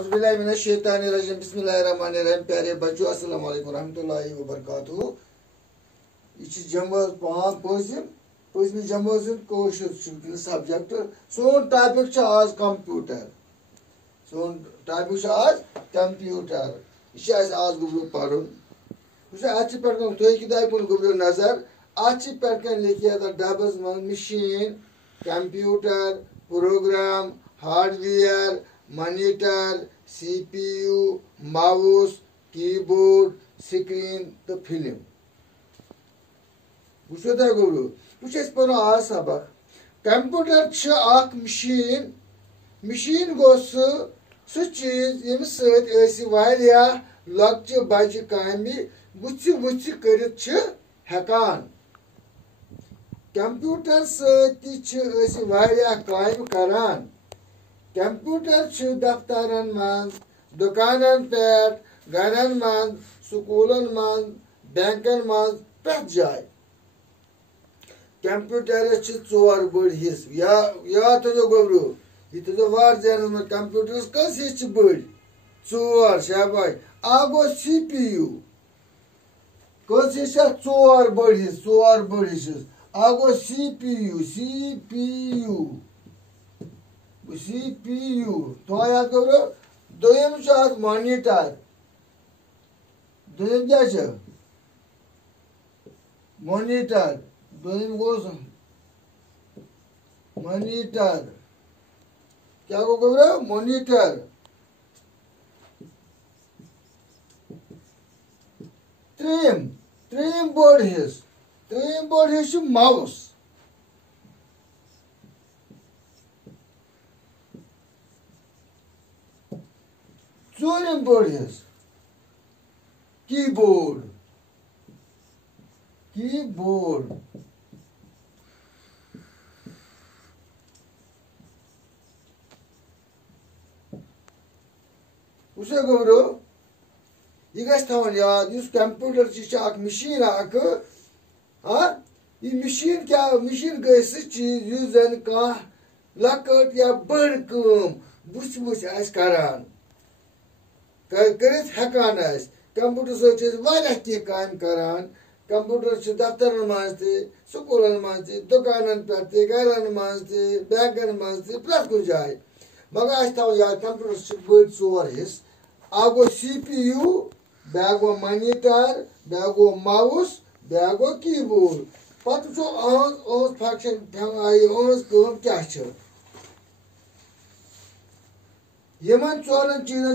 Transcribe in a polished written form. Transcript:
औज़ुबिल्लाहि मिनश्शैतानिर्रजीम बिस्मिल्लाहिर्रहमानिर्रहीम। प्यारे बच्चों अस्सलाम वालेकुम रहमतुल्लाहि व बरकातुहू। यह जमा 5 पसम जमात कशर सब्जेक्ट। सोन टॉपिक आज कंप्यूटर। सोन टॉपिक आज कंप्यूटर। यह आज गुब्रो पढ़ुन। अत पे किताब कुन गुब्रो नजर। अत पे लिखित डबस मन machine, computer, program, hardware, monitor, CPU, mouse, keyboard, screen तो फिल्म। वो तह गुब्रो वो आज सबक। Computer machine. मशीन गो सह चीज यम सत्या लक्चि बच्चे काम वुच कर हेकान। कंप्यूटर सत्या काम करान। कंप्यूटर दफ्तरन मज, दुकानन पे, घरन मज, स्कूलन मज, बैंकन मज प्रत जाय कंप्यूटर 4 बड़ हिस्स। याद थो गोब्रो यह थो वार जहन में। कंप्यूटर कस हिस्स बड़ 4 शाबाश। गो CPU कस हिस्स 4 बड़ हिस्स। 4 बड़ हिस्स गो CPU तो याद गोब्रो। दोम मॉनिटर। दोम क्या मॉनिटर। दोम गो मॉनिटर। क्या गो गोब्रो मॉनिटर। त्रीम बड़ हिस्स। त्रीम बड़ हिस्स माउस। चूरम बड़ हिस्स कीबोर्ड। कीबोर्ड उसे गोब्रो यह गवन याद कंप्यूटर मशीन यह मशीन क्या मशीन गई सह चीज जन कह लकट या बड़ कम वुच करान हेकान। कंप्यूटर सत्य काम करान। कंप्यूटर दफ्तर मज स्कूलन मज दुकानन पे घरन मज बैंकन मज प्रत कुछ जाए। मगर थो याद कंप्यूटर बड़ 4 हिस्स। गो CPU, ब्या गो मॉनिटर, ब्या गो माउस, ब्या गो कीबोर्ड। पत फंक्शन क्या यमन 4 चीजन